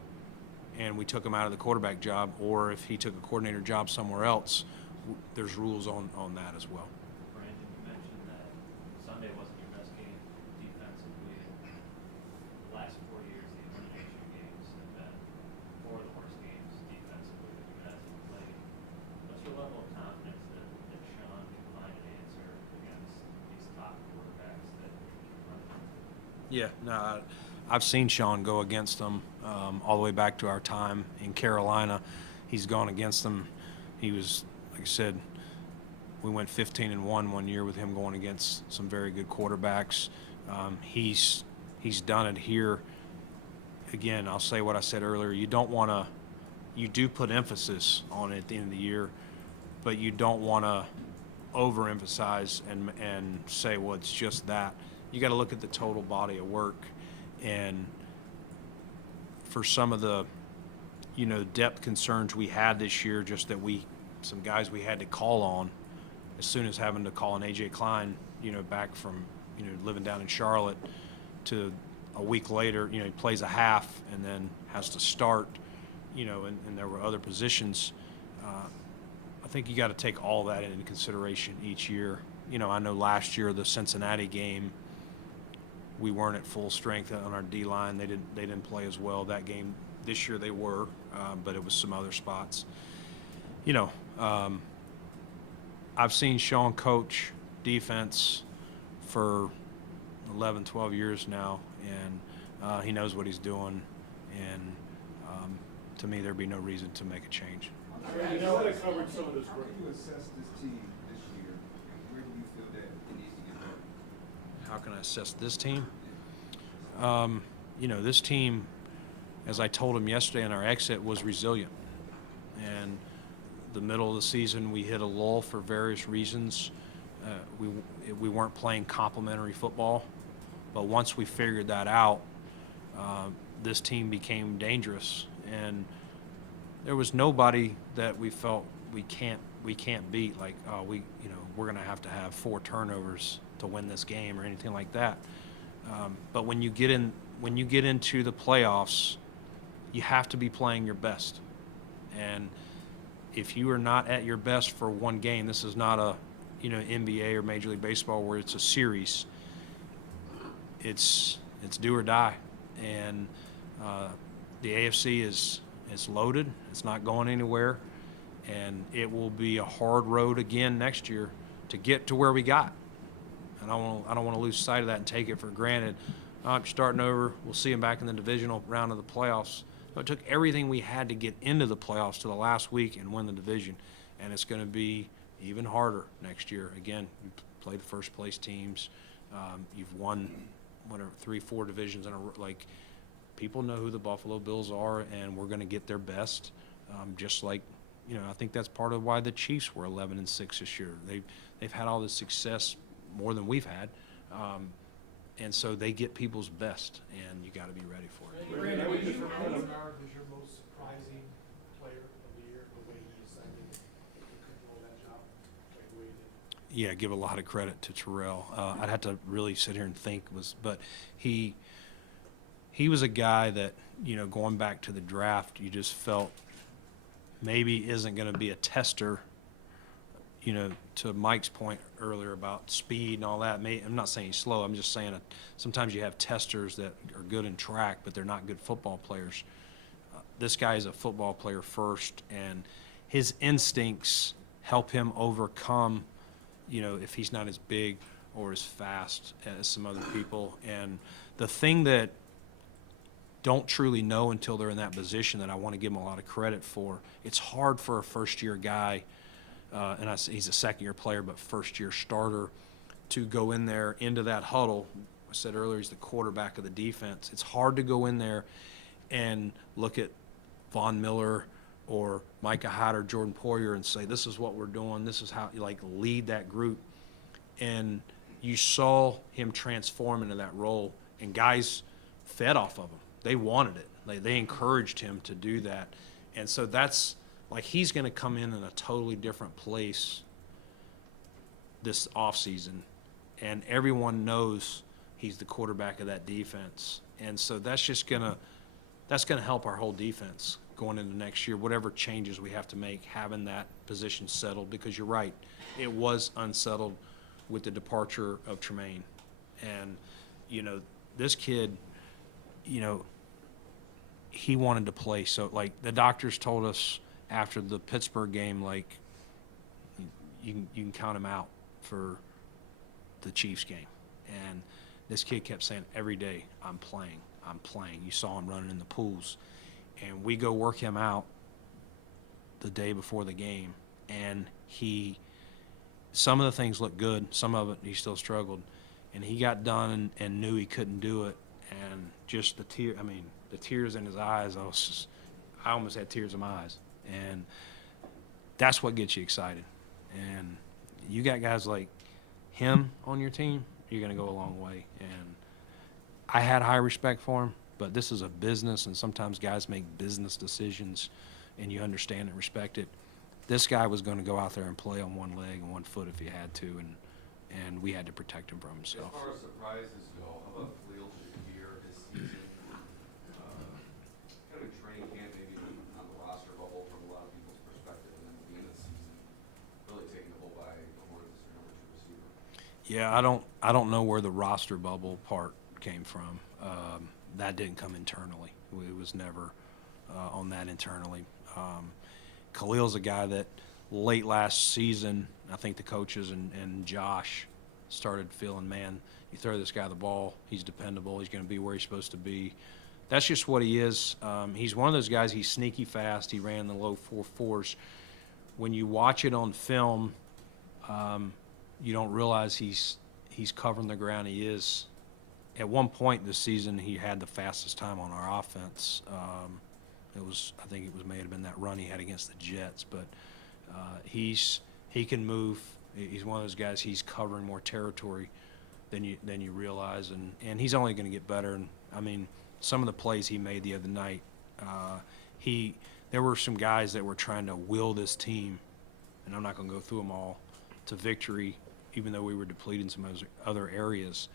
and we took him out of the quarterback job, or if he took a coordinator job somewhere else, there's rules on that as well. Brandon, you mentioned that Sunday wasn't your best game defensively. The last 4 years, the elimination games have been 4 of the worst games defensively that you guys have played. What's your level of confidence that Sean can find an answer against these top quarterbacks that you run into? Yeah, no, I've seen Sean go against them all the way back to our time in Carolina. He's gone against them. He was, like I said, we went 15-1 one year with him going against some very good quarterbacks. He's done it here. Again, I'll say what I said earlier. You do put emphasis on it at the end of the year, but you don't want to overemphasize and say, well, it's just that. You got to look at the total body of work. And for some of the, depth concerns we had this year, just that some guys we had to call on, as soon as having to call on A.J. Klein, back from, living down in Charlotte, to a week later, he plays a half and then has to start, and there were other positions. I think you got to take all that into consideration each year. I know last year, the Cincinnati game, we weren't at full strength on our D-line. They didn't play as well that game. This year they were, but it was some other spots. I've seen Sean coach defense for 11, 12 years now, and he knows what he's doing. And to me, there'd be no reason to make a change. You know, I covered some of this. How do you assess this team this year, and where do you feel that it needs to get better? How can I assess this team? This team, as I told him yesterday in our exit, was resilient. And the middle of the season, we hit a lull for various reasons. We weren't playing complementary football. But once we figured that out, this team became dangerous. And there was nobody that we felt we can't beat. Like, we're going to have 4 turnovers to win this game or anything like that. But when you get into the playoffs, you have to be playing your best. And if you are not at your best for one game, this is not a, NBA or Major League Baseball where it's a series. It's do or die, and the AFC is loaded. It's not going anywhere, and it will be a hard road again next year to get to where we got. And I don't want to lose sight of that and take it for granted. You're starting over. We'll see them back in the divisional round of the playoffs. So it took everything we had to get into the playoffs to the last week and win the division, and it's going to be even harder next year. Again, you play the first place teams. You've won whatever 3-4 divisions in a row. Like, people know who the Buffalo Bills are, and we're going to get their best. Just like, I think that's part of why the Chiefs were 11-6 this year. They've had all this success more than we've had, and so they get people's best, and you got to be ready for it. Brandon, was your most surprising player of the year, the way he decided he could roll that job like the way he did? Yeah, give a lot of credit to Terrell. I'd have to really sit here and think, but he was a guy that, going back to the draft, you just felt maybe isn't going to be a tester, to Mike's point earlier about speed and all that. I'm not saying he's slow. I'm just saying sometimes you have testers that are good in track, but they're not good football players. This guy is a football player first, and his instincts help him overcome, if he's not as big or as fast as some other people. And the thing that don't truly know until they're in that position that I want to give him a lot of credit for, it's hard for a first-year guy, and he's a second-year player, but first-year starter, to go in there into that huddle. I said earlier he's the quarterback of the defense. It's hard to go in there and look at Von Miller or Micah Hyde or Jordan Poyer and say, this is what we're doing, this is how you lead that group. And you saw him transform into that role, and guys fed off of him. They wanted it. They encouraged him to do that. And so that's he's going to come in a totally different place this offseason, and everyone knows he's the quarterback of that defense. And so that's just going to help our whole defense going into next year, whatever changes we have to make, having that position settled, because you're right, it was unsettled with the departure of Tremaine. And, this kid, he wanted to play. So, the doctors told us after the Pittsburgh game, you can count him out for the Chiefs game. And this kid kept saying every day, I'm playing. You saw him running in the pools. And we go work him out the day before the game, and some of the things looked good, some of it he still struggled. And he got done and knew he couldn't do it. And just the tears in his eyes, I almost had tears in my eyes. And that's what gets you excited. And you got guys like him on your team, you're going to go a long way. And I had high respect for him, but this is a business, and sometimes guys make business decisions, and you understand and respect it. This guy was going to go out there and play on one leg and one foot if he had to, and we had to protect him from himself. As far as surprises go, how about Khalil here this season? Kind of a training camp maybe on the roster bubble from a lot of people's perspective, and then at the end of the season, really taking the bull by the horns as your number 2 receiver. Yeah, I don't know where the roster bubble part came from. That didn't come internally. It was never on that internally. Khalil's a guy that late last season, I think the coaches and Josh started feeling, man, you throw this guy the ball, he's dependable, he's going to be where he's supposed to be. That's just what he is. He's one of those guys, he's sneaky fast. He ran the low 4.4s. When you watch it on film, you don't realize he's covering the ground he is. At one point this season, he had the fastest time on our offense. I think it may have been that run he had against the Jets, but he can move. He's one of those guys, he's covering more territory than you realize, and he's only going to get better. And some of the plays he made the other night, there were some guys that were trying to will this team, and I'm not going to go through them all, to victory, even though we were depleted in some other areas.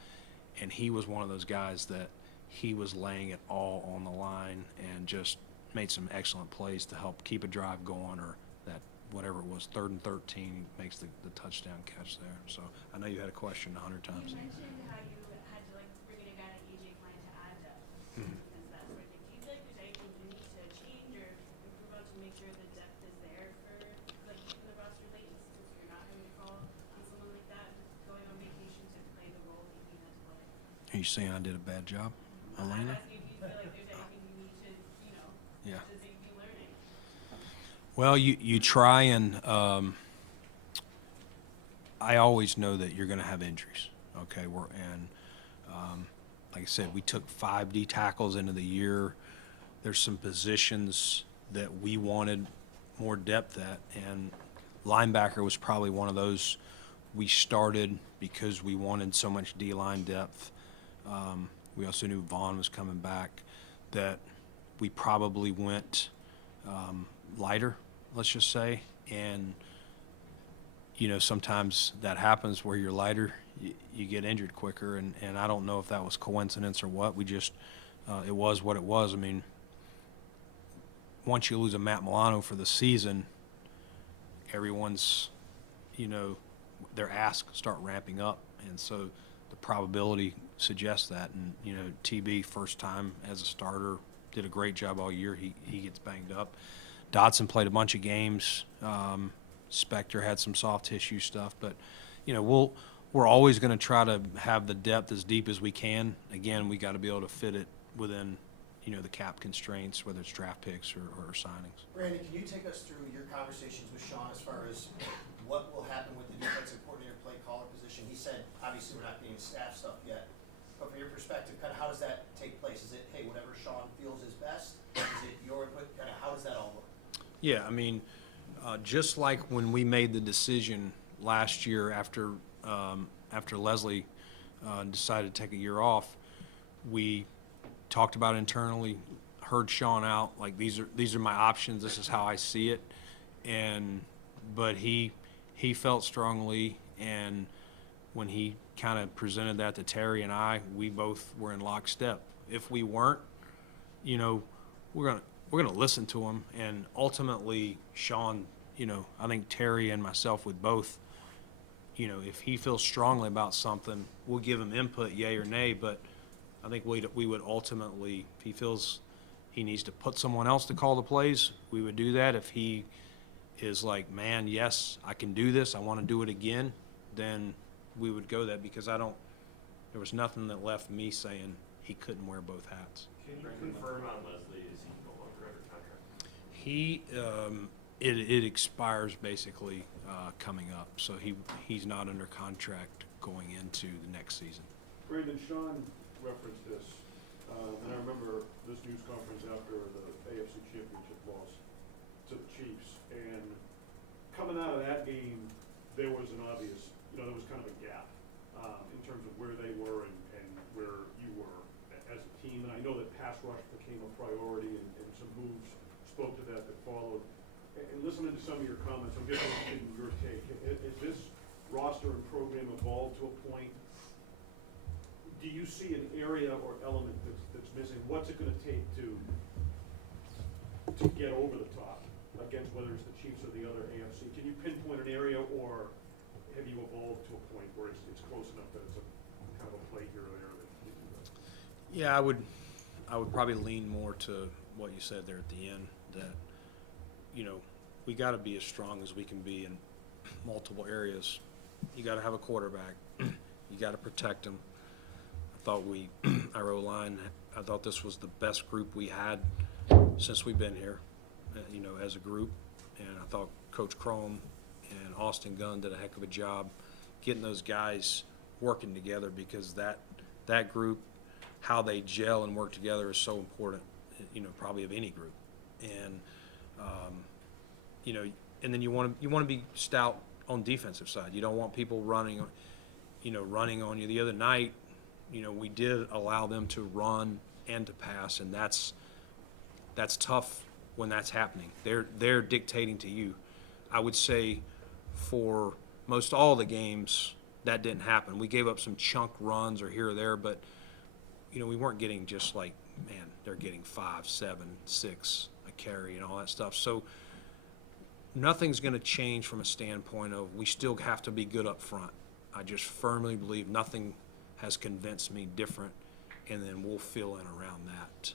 And he was one of those guys that he was laying it all on the line and just made some excellent plays to help keep a drive going or that whatever it was, 3rd and 13, makes the touchdown catch there. So I know you had a question 100 times. You mentioned how you had to like bring in a guy like AJ Klein to add depth and that sort of thing. Do you feel like there's anything you need to change or improve on to make sure the depth is there for like keeping the roster late since you're not having to call on someone like that going on vacation to play the role that you need to play? Are you saying I did a bad job, I'm Elena? asking if you feel like there's anything you need to, Yeah. to be learning. Well, you try and I always know that you're going to have injuries. Okay, like I said, we took 5 D tackles into the year. There's some positions that we wanted more depth at, and linebacker was probably one of those we started because we wanted so much D-line depth. We also knew Vaughn was coming back, that we probably went lighter, let's just say. And, sometimes that happens where you're lighter, you get injured quicker. And I don't know if that was coincidence or what. We just, it was what it was. I mean, once you lose a Matt Milano for the season, everyone's, their asks start ramping up. And so the probability suggests that. And, TB, first time as a starter, did a great job all year. He gets banged up. Dotson played a bunch of games. Spector had some soft tissue stuff. But, we're always going to try to have the depth as deep as we can. Again, we got to be able to fit it within, the cap constraints, whether it's draft picks or signings. Brandon, can you take us through your conversations with Sean as far as what will happen with the defensive coordinator play caller position? He said, obviously, we're not getting staff stuff yet, but from your perspective, kind of how does that take place? Is it, hey, whatever Sean feels is best? Is it your input? Kind of how does that all work? Yeah, I mean, just like when we made the decision last year after Leslie decided to take a year off, we talked about it internally, heard Sean out, like these are my options, this is how I see it. But he felt strongly, and when he kind of presented that to Terry and I, we both were in lockstep. If we weren't, we're gonna listen to him, and ultimately Sean, I think Terry and myself would both, if he feels strongly about something, we'll give him input, yay or nay. But I think we would ultimately, if he feels he needs to put someone else to call the plays, we would do that. If he is like, man, yes, I can do this, I want to do it again, then we would go that, because there was nothing that left me saying he couldn't wear both hats. Can you confirm on Leslie, is he no longer under contract? He, it expires basically coming up, so he's not under contract going into the next season. Brandon, Sean referenced this, and I remember this news conference after the AFC Championship loss to the Chiefs, and coming out of that game, there was an obvious, there was kind of a gap in terms of where they were and where you were as a team. And I know that pass rush became a priority, and some moves spoke to that followed. And listening to some of your comments, I'm just interested in your take. Is this roster and program evolved to a point? Do you see an area or element that's missing? What's it going to take to get over the top against whether it's the Chiefs or the other AFC? Can you pinpoint an area, or have you evolved to a point where it's close enough that it's a kind of a play here or there that you do that? Yeah, I would probably lean more to what you said there at the end, that we got to be as strong as we can be in multiple areas. You got to have a quarterback. You got to protect him. I thought our O-line, I thought this was the best group we had since we've been here, as a group. And I thought Coach Chrome and Austin Gunn did a heck of a job getting those guys working together, because that group, how they gel and work together, is so important, probably of any group. And, and then you want to be stout on defensive side. You don't want people running on you. The other night, we did allow them to run and to pass, and that's tough when that's happening. They're dictating to you. I would say for most all the games that didn't happen. We gave up some chunk runs or here or there, but we weren't getting just like, man, they're getting 5, 7, 6 a carry and all that stuff. So nothing's going to change from a standpoint of we still have to be good up front. I just firmly believe nothing has convinced me different, and then we'll fill in around that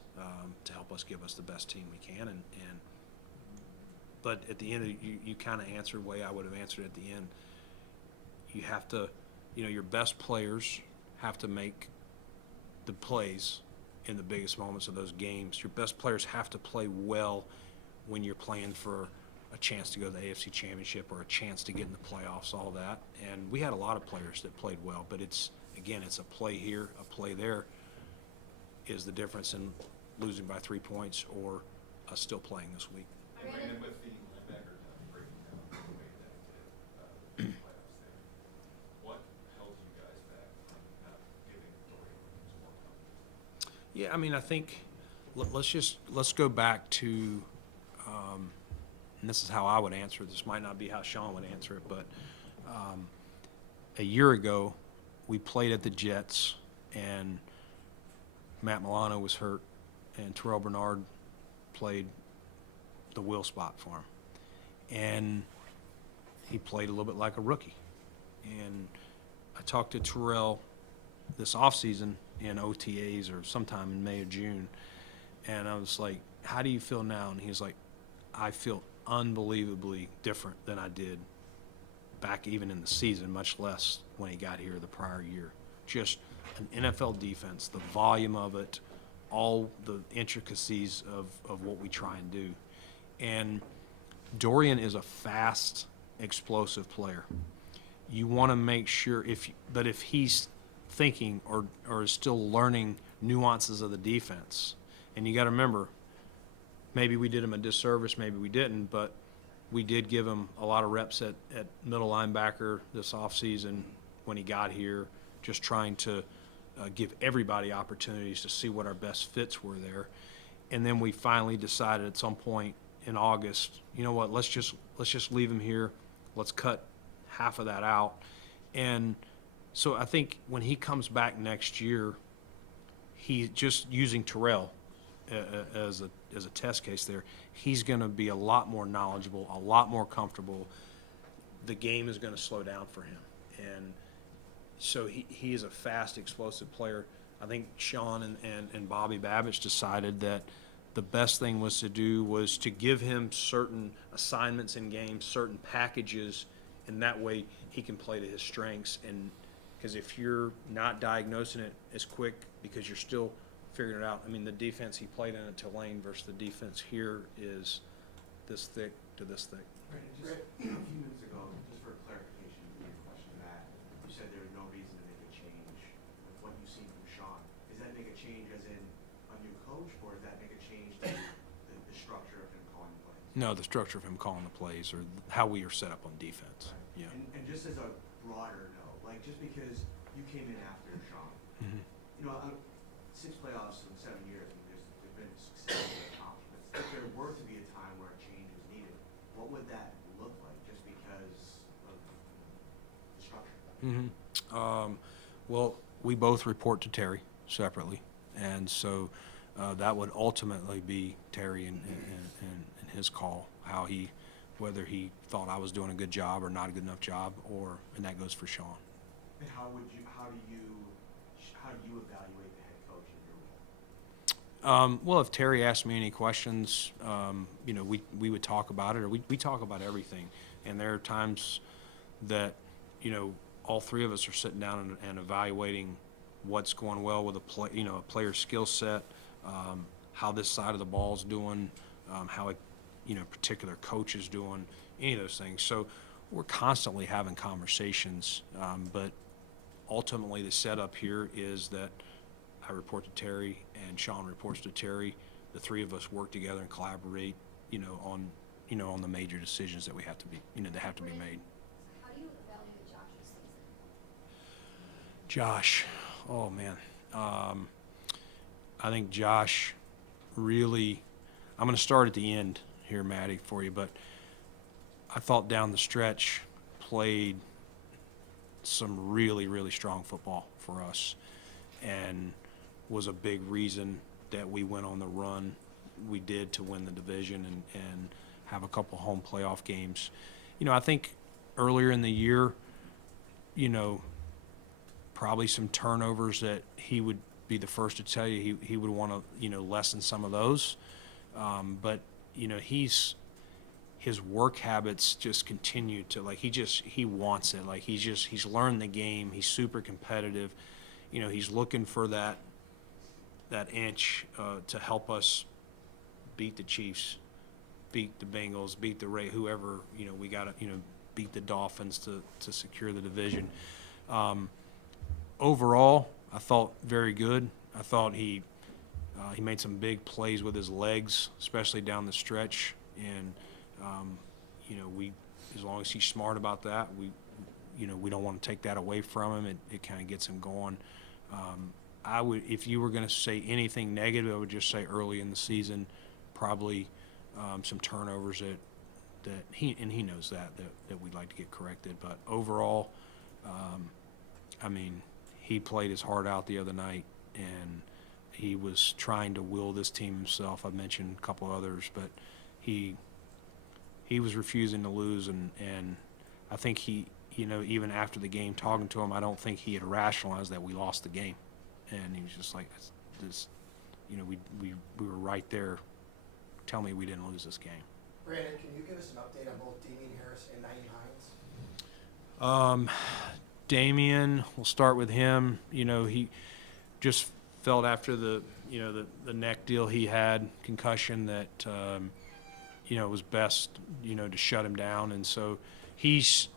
to help us give us the best team we can. But at the end, you kind of answered the way I would have answered at the end. You have to, your best players have to make the plays in the biggest moments of those games. Your best players have to play well when you're playing for a chance to go to the AFC Championship or a chance to get in the playoffs, all that. And we had a lot of players that played well, but it's a play here, a play there is the difference in losing by 3 points or us still playing this week. And Brandon, with the linebacker breaking down the way that it did the playoffs there, what held you guys back from not giving Dorian more confidence? Yeah, I mean, I think let's go back to, and this is how I would answer it. This might not be how Sean would answer it, but a year ago we played at the Jets and Matt Milano was hurt and Terrell Bernard played the will spot for him, and he played a little bit like a rookie. And I talked to Terrell this offseason in OTAs or sometime in May or June, and I was like, how do you feel now? And he was like, I feel unbelievably different than I did back even in the season, much less when he got here the prior year. Just an NFL defense, the volume of it, all the intricacies of what we try and do. And Dorian is a fast, explosive player. You want to make sure if he's thinking or is still learning nuances of the defense, and you got to remember, maybe we did him a disservice, maybe we didn't, but we did give him a lot of reps at middle linebacker this offseason when he got here, just trying to give everybody opportunities to see what our best fits were there. And then we finally decided at some point in August, you know what, let's just leave him here. Let's cut half of that out. And so I think when he comes back next year, he's just using Terrell as a test case there. He's going to be a lot more knowledgeable, a lot more comfortable. The game is going to slow down for him. And so he is a fast, explosive player. I think Sean and Bobby Babbage decided that the best thing was to give him certain assignments in games, certain packages, and that way he can play to his strengths. And because if you're not diagnosing it as quick because you're still figuring it out, I mean, the defense he played in at Tulane versus the defense here is this thick to this thick. Brandon, just a few minutes ago, just for clarification, your question to that, you said there was no reason to make a change with what you've seen from Sean. Does that make a change as in a new coach, or does that make a change to the structure of him calling the plays? No, the structure of him calling the plays or how we are set up on defense. Right. Yeah. And just as a broader note, like just because you came in after Sean, Mm-hmm. 6 playoffs in 7 years, and there's been successful accomplishments. If there were to be a time where a change was needed, what would that look like just because of the structure? Mm-hmm. Well, we both report to Terry separately, and so that would ultimately be Terry and his call, whether he thought I was doing a good job or not a good enough job, and that goes for Sean. And how do you evaluate the head coach in your role? Well, if Terry asked me any questions, we would talk about it, or we talk about everything. And there are times that, all three of us are sitting down and evaluating what's going well with a player's skill set, how this side of the ball's doing, how a particular coach is doing, any of those things. So we're constantly having conversations, but ultimately the setup here is that I report to Terry and Sean reports to Terry. The three of us work together and collaborate, on the major decisions that we have to be, that have to be made. How do you evaluate Josh's season? Josh, oh man, I think Josh really. I'm going to start at the end here, Maddie, for you, but I thought down the stretch played some really, really strong football for us, and was a big reason that we went on the run we did to win the division, and have a couple home playoff games. I think earlier in the year, probably some turnovers that he would be the first to tell you he would want to, lessen some of those. But, his work habits just continue to, like, he wants it. Like, he's learned the game. He's super competitive. He's looking for that inch to help us beat the Chiefs, beat the Bengals, beat the whoever, we got to, beat the Dolphins to secure the division. Overall, I thought very good. I thought he made some big plays with his legs, especially down the stretch. And, we, as long as he's smart about that, we don't want to take that away from him. It kind of gets him going. I would, if you were going to say anything negative, I would just say early in the season, probably some turnovers that he knows that we'd like to get corrected. But overall, he played his heart out the other night, and he was trying to will this team himself. I mentioned a couple others, but he was refusing to lose, and I think he, even after the game, talking to him, I don't think he had rationalized that we lost the game, and he was just like, "This, we were right there. Tell me we didn't lose this game." Brandon, can you give us an update on both Damian Harris and Naeem Hines? Damian, we'll start with him. He just felt after the neck deal he had, concussion, that it was best to shut him down, and so he's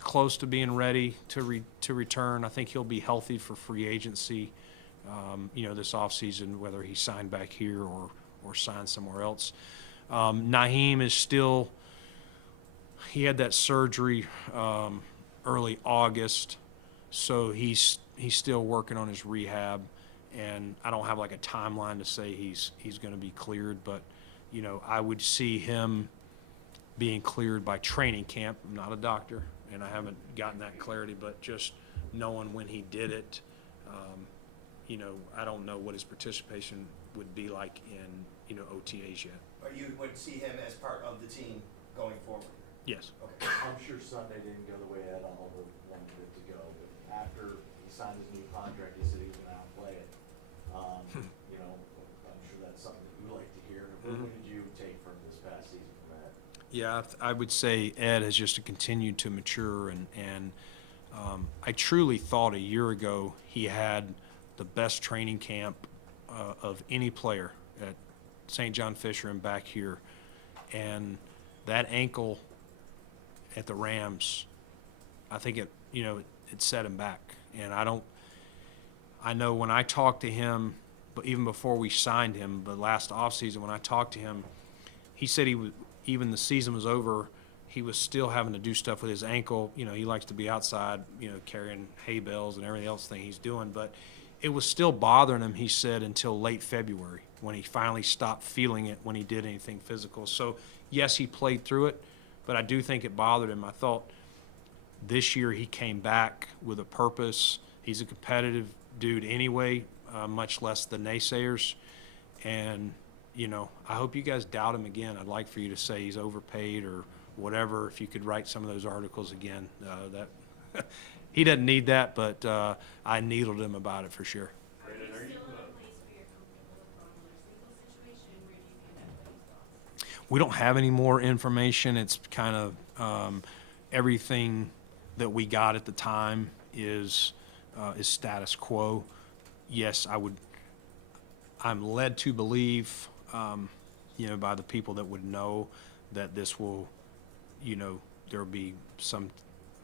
close to being ready to return. I think he'll be healthy for free agency, this offseason, whether he signed back here or signed somewhere else. Naeem is still, he had that surgery early August, so he's still working on his rehab, and I don't have like a timeline to say he's going to be cleared, but I would see him being cleared by training camp. I'm not a doctor, and I haven't gotten that clarity, but just knowing when he did it, I don't know what his participation would be like in OTAs yet. But you would see him as part of the team going forward? Yes. Okay. I'm sure Sunday didn't go the way Ed all wanted it to go, but after he signed his new contract, he said he was gonna outplay it. I'm sure that's something that you like to hear. What did you take from this past season from Ed? Yeah, I would say Ed has just continued to mature, and I truly thought a year ago he had the best training camp of any player at St. John Fisher and back here, and that ankle at the Rams, I think it set him back. And I know when I talked to him, but even before we signed him, but last offseason when I talked to him, he said even the season was over, he was still having to do stuff with his ankle. He likes to be outside, carrying hay bales and everything else thing he's doing, but it was still bothering him, he said, until late February when he finally stopped feeling it when he did anything physical. So, yes, he played through it, but I do think it bothered him. I thought this year he came back with a purpose. He's a competitive dude anyway, much less the naysayers. And, I hope you guys doubt him again. I'd like for you to say he's overpaid or whatever. If you could write some of those articles again, that he doesn't need that, but I needled him about it for sure. Brandon, are you still in a place where you're comfortable with Von Miller's legal situation? Where do you think everybody's thoughts? We don't have any more information. It's kind of everything that we got at the time is status quo. Yes, I'm led to believe, by the people that would know that this will, there'll be some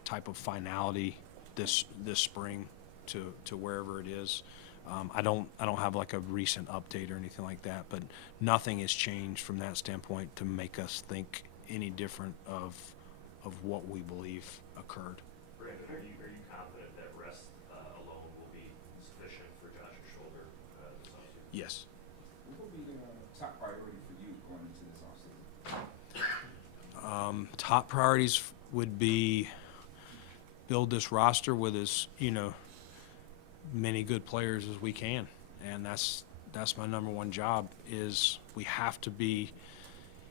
type of finality this spring to wherever it is. I don't have like a recent update or anything like that, but nothing has changed from that standpoint to make us think any different of what we believe occurred. Brandon, are you confident that rest alone will be sufficient for Josh's shoulder this offseason? Yes. What will be the top priority for you going into this offseason? Top priorities would be build this roster with as many good players as we can, and that's my number one job. Is we have to be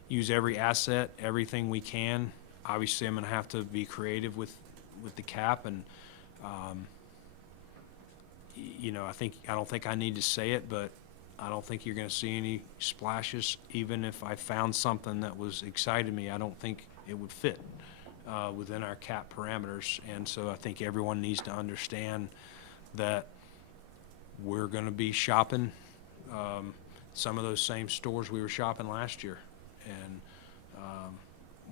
use every asset, everything we can. Obviously, I'm going to have to be creative with the cap, and you know, I don't think I need to say it, but I don't think you're going to see any splashes. Even if I found something that was excited me, I don't think it would fit within our cap parameters. And so I think everyone needs to understand that we're going to be shopping some of those same stores we were shopping last year, and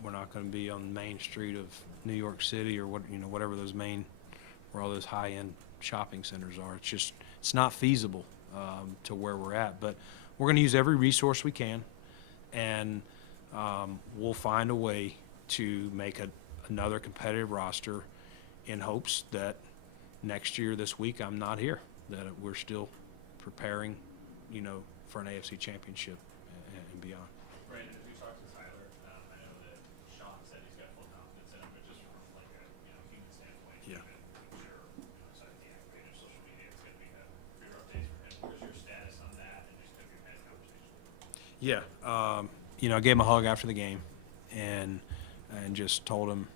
we're not going to be on Main Street of New York City or whatever those where all those high-end shopping centers are. It's not feasible to where we're at, but we're going to use every resource we can, and we'll find a way to make another competitive roster in hopes that next year this week I'm not here, that we're still preparing, for an AFC championship and beyond. Brandon, if you talk to Tyler, I know that Sean said he's got full confidence in him, but just from like a human standpoint, Yeah. I'm sure aside from the activated social media, it's going to be a big rough days for him. Where's your status on that, and just have you had conversations? Yeah, I gave him a hug after the game, and just told him,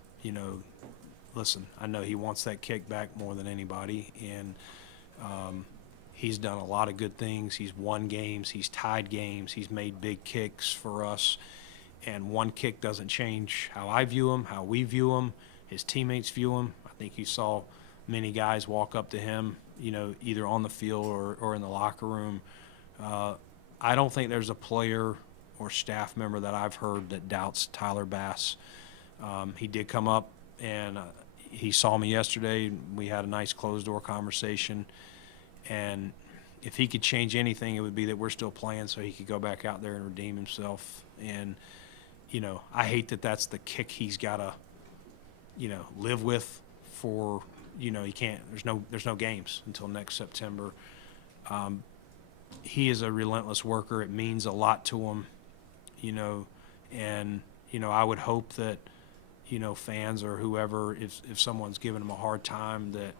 listen, I know he wants that kick back more than anybody, and he's done a lot of good things. He's won games, he's tied games, he's made big kicks for us, and one kick doesn't change how I view him, how we view him, his teammates view him. I think you saw many guys walk up to him, either on the field or in the locker room. I don't think there's a player or staff member that I've heard that doubts Tyler Bass. He did come up, and he saw me yesterday. We had a nice closed-door conversation, and if he could change anything, it would be that we're still playing so he could go back out there and redeem himself. And, I hate that that's the kick he's got to, live with for, he can't, there's no games until next September. He is a relentless worker. It means a lot to him, and, I would hope that, fans or whoever, if someone's giving him a hard time, that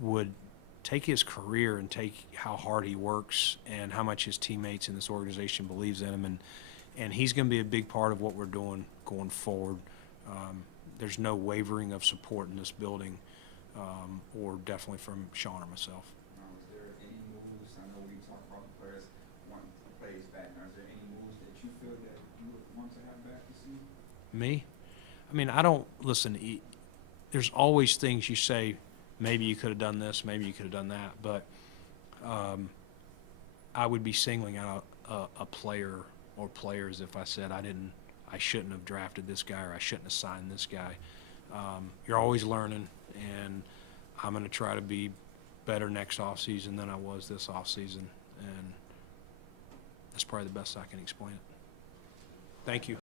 would take his career and take how hard he works and how much his teammates in this organization believes in him, and he's going to be a big part of what we're doing going forward. There's no wavering of support in this building, or definitely from Sean or myself. Now, is there any moves? I know we talk about the players wanting plays back. Now, is there any moves that you feel that you would want to have back this season? Me? I mean, I don't listen. There's always things you say. Maybe you could have done this. Maybe you could have done that. But I would be singling out a player or players if I said I shouldn't have drafted this guy or I shouldn't have signed this guy. You're always learning, and I'm going to try to be better next offseason than I was this offseason, and that's probably the best I can explain it. Thank you.